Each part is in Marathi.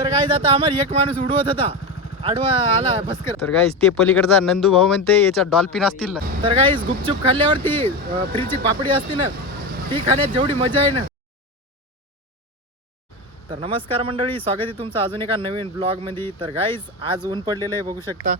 तर गाईज आता आम्हाला एक माणूस उडवत होता, आडवा आला भस्कर. तर गाईज ते पलीकडचा नंदू भाऊ म्हणते याच्यात डॉल्फिन असतील ना. तर गाईज गुपचूप खाल्ल्यावरती फ्रीची पापडी असते ना, ती खाण्यात जेवढी मजा आहे ना. तर नमस्कार मंडळी, स्वागत आहे तुमचं अजून एका नवीन ब्लॉगमध्ये. तर गाईज आज ऊन पडलेलं आहे, बघू शकता.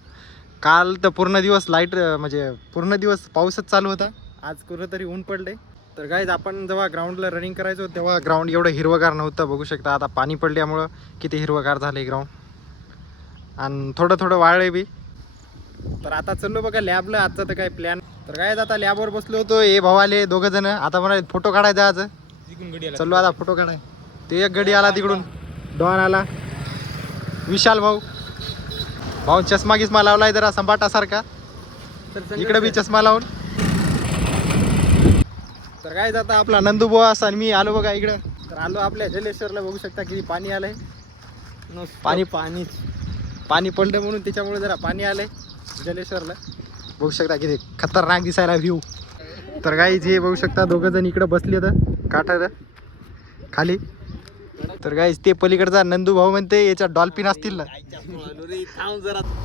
काल तर पूर्ण दिवस लाईट म्हणजे पूर्ण दिवस पाऊसच चालू होता, आज कुठंतरी ऊन पडले. तर गाईज आपण जेव्हा ग्राउंडला रनिंग करायचो तेव्हा ग्राउंड एवढं हिरवगार नव्हतं, बघू शकता. आता पाणी पडल्यामुळं किती हिरवगार झालं ग्राउंड, आणि थोडं थोडं वाळले बी. तर आता चाललो बघा लॅबला, आजचा तर काय प्लॅन. तर गाईज आता लॅबवर बसलो होतो, हे भाऊ आले दोघं जण. आता मला फोटो काढायचा आज, चाललो आता फोटो काढाय. ते एक गडी आला तिकडून, डॉन आला, विशाल भाऊ. भाऊ चष्मा गिस्मा लावलाय जरा संपाटासारखा, इकडे बी चष्मा लावून. तर काय आता आपला नंदू बुवा असा आणि मी आलो बघा इकडं. तर आलो आपल्या जलेश्वरला, बघू शकता किती पाणी आलंय. पाणी पाणी पाणी पडलं म्हणून त्याच्यामुळे जरा पाणी आलंय जलेश्वरला, बघू शकता किती खतरनाक दिसायला व्ह्यू. तर गाईज हे बघू शकता दोघं जण इकडं बसले होतं काठात खाली. तर गाईज ते पलीकडचा नंदू भाऊ म्हणते याच्यात डॉल्फिन असतील ना.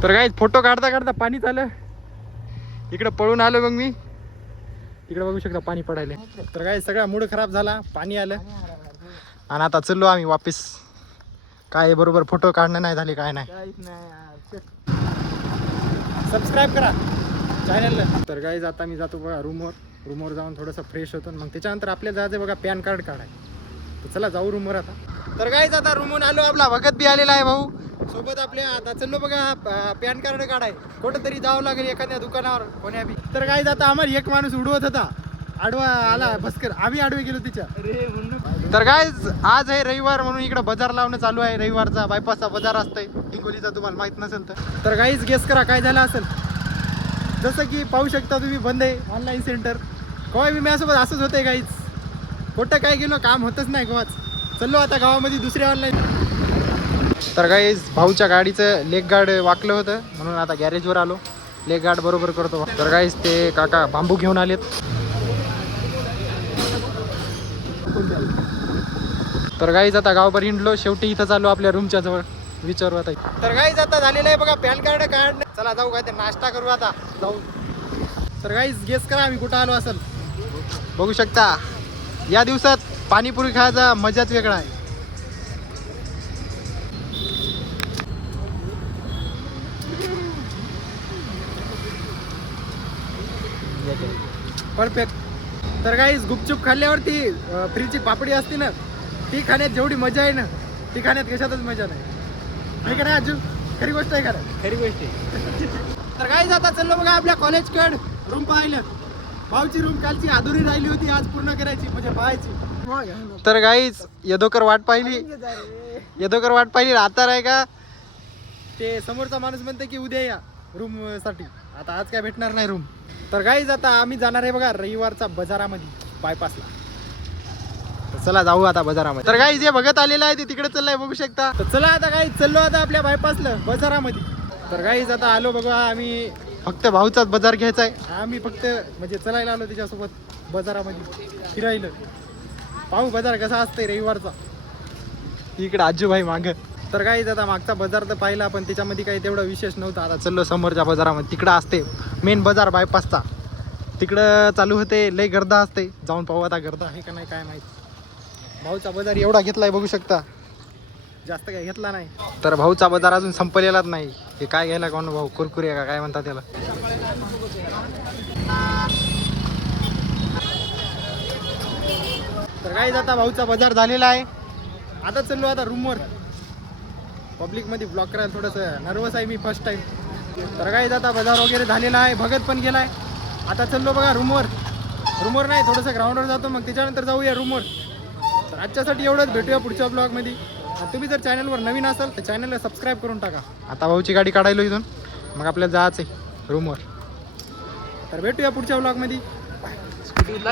तर गाईज फोटो काढता काढता पाणी झालं, इकडं पळून आलो मग मी. इकडे बघू शकता पाणी पडायला. तर गाईज सगळा मूड खराब झाला, पाणी आलं आणि आता चाललो आम्ही वापिस. काय बरोबर फोटो काढणं नाही झाले, काय नाही. सबस्क्राईब करा चॅनलला. तर गाईज आता मी जातो बघा रूमवर जाऊन थोडंसं फ्रेश होतो, मग त्याच्यानंतर आपल्याला जायचं बघा पॅन कार्ड काढाय. तर चला जाऊ रूमवर आता. तर गाईज आता रूमवर आलो, आपला भगत बी आलेला आहे भाऊ सोबत आपल्या. आता चाललो बघा पॅन कार्ड काढाय. कुठं तरी जावं लागेल एखाद्या दुकानावर कोण्या बी. तर गाईज आता आम्हाला एक माणूस उडवत होता, आडवा आला भस्कर, आम्ही आडवे गेलो तिच्या. तर गाईज आज आहे रविवार म्हणून इकडे बाजार लावणं चालू आहे. रविवारचा बायपासचा बाजार असतंय हिंगोलीचा, तुम्हाला माहित नसेल तर. गाईज गेस करा काय झालं असेल. जसं की पाहू शकता तुम्ही, बंद आहे ऑनलाईन सेंटर. केव्हा बी माझ्यासोबत असंच होतंय गाईज, कुठं काय गेलो काम होतच नाही केव्हाच. चलो आता गावामध्ये दुसऱ्या ऑनलाईन. तर गाईज भाऊच्या गाडीचं लेग गार्ड वाकलं होतं म्हणून आता गॅरेजवर आलो, लेग गार्ड बरोबर करतो. तर गाईज ते काका बांबू घेऊन आलेत. तर गाईज आता गावभर हिंडलो, शेवटी इथं चालू आपल्या रूमच्या जवळ, विचारू आता. तर गाईज आता झालेलं आहे बघा पॅन कार्ड काढणं. चला जाऊ काय ते नाश्ता करू आता जाऊ. तर गाईज गेस करा आम्ही कुठं आलो असेल. बघू शकता या दिवसात पाणीपुरी खायचा मजाच वेगळा आहे. परफेक्ट. तर गाईज गुपचूप खाल्ल्यावरती फ्रीची पापडी असते ना, ती खाण्यात जेवढी मजा आहे ना, ती खाण्यात कशातच मजा नाही. नाही का नाही आजू, खरी गोष्ट आहे का? खरी गोष्ट आहे. तर गाईज आता चाललो बघा आपल्या कॉलेजकडे रूम पाहिलं. भाऊची रूम कालची अधुरी राहिली होती, आज पूर्ण करायची म्हणजे पाहायची. तर गाईज यदोकर वाट पाहिली आता राय का ते समोरचा माणूस म्हणते की उद्या या रूम साठी. आता आज काय भेटणार नाही रूम. तर गाईज आता आम्ही जाणार आहे बघा रविवारचा बाजारामध्ये बायपासला. तर चला जाऊ आता बाजारामध्ये. तर गाईज हे बघत आलेलं आहे ते तिकडे चाललंय, बघू शकता. तर चला आता गाईज चाललो आता आपल्या बायपासला बाजारामध्ये. तर गाईज आता आलो बघा, आम्ही फक्त भाऊचाच बाजार घ्यायचा आहे. आम्ही फक्त म्हणजे चलायला आलो त्याच्यासोबत बाजारामध्ये फिरायला. पाहू बाजार कसा असतंय रविवारचा. इकडे आजूभाई माग. तर गाईज आता मागचा बाजार तर पाहिला, पण त्याच्यामध्ये काही तेवढं विशेष नव्हतं. आता चाललो समोरच्या बाजारामध्ये, तिकडं असते मेन बाजार बायपासचा, तिकडं चालू होते. लय गर्दा असते, जाऊन पाहू आता गर्दा आहे का नाही काय माहिती. भाऊचा बाजार एवढा घेतलाय बघू शकता, जास्त काही घेतला नाही. तर भाऊचा बाजार अजून संपलेलाच नाही. हे काय घ्यायला कोण भाऊ, कुरकुरे का काय म्हणतात त्याला. तर गाईज आता भाऊचा बाजार झालेला आहे. आता चाललो आता रूमवर. पब्लिक मध्ये ब्लॉक करायला थोडंसं नर्वस आहे मी, फर्स्ट टाइम. तर गाईज आता बाजार वगैरे झालेला आहे, भगत पण गेलाय. आता चाललो बघा रूमवर नाही, थोडंसं ग्राउंडवर जातो, मग त्याच्यानंतर जाऊया रूमवर. तर आजच्यासाठी एवढंच, भेटूया पुढच्या ब्लॉगमध्ये. तुम्ही जर चॅनलवर नवीन असाल तर चॅनलला सबस्क्राईब करून टाका. आता भाऊची गाडी काढायलो इथून, मग आपल्याला जायचं आहे रूमवर. तर भेटूया पुढच्या ब्लॉगमध्ये.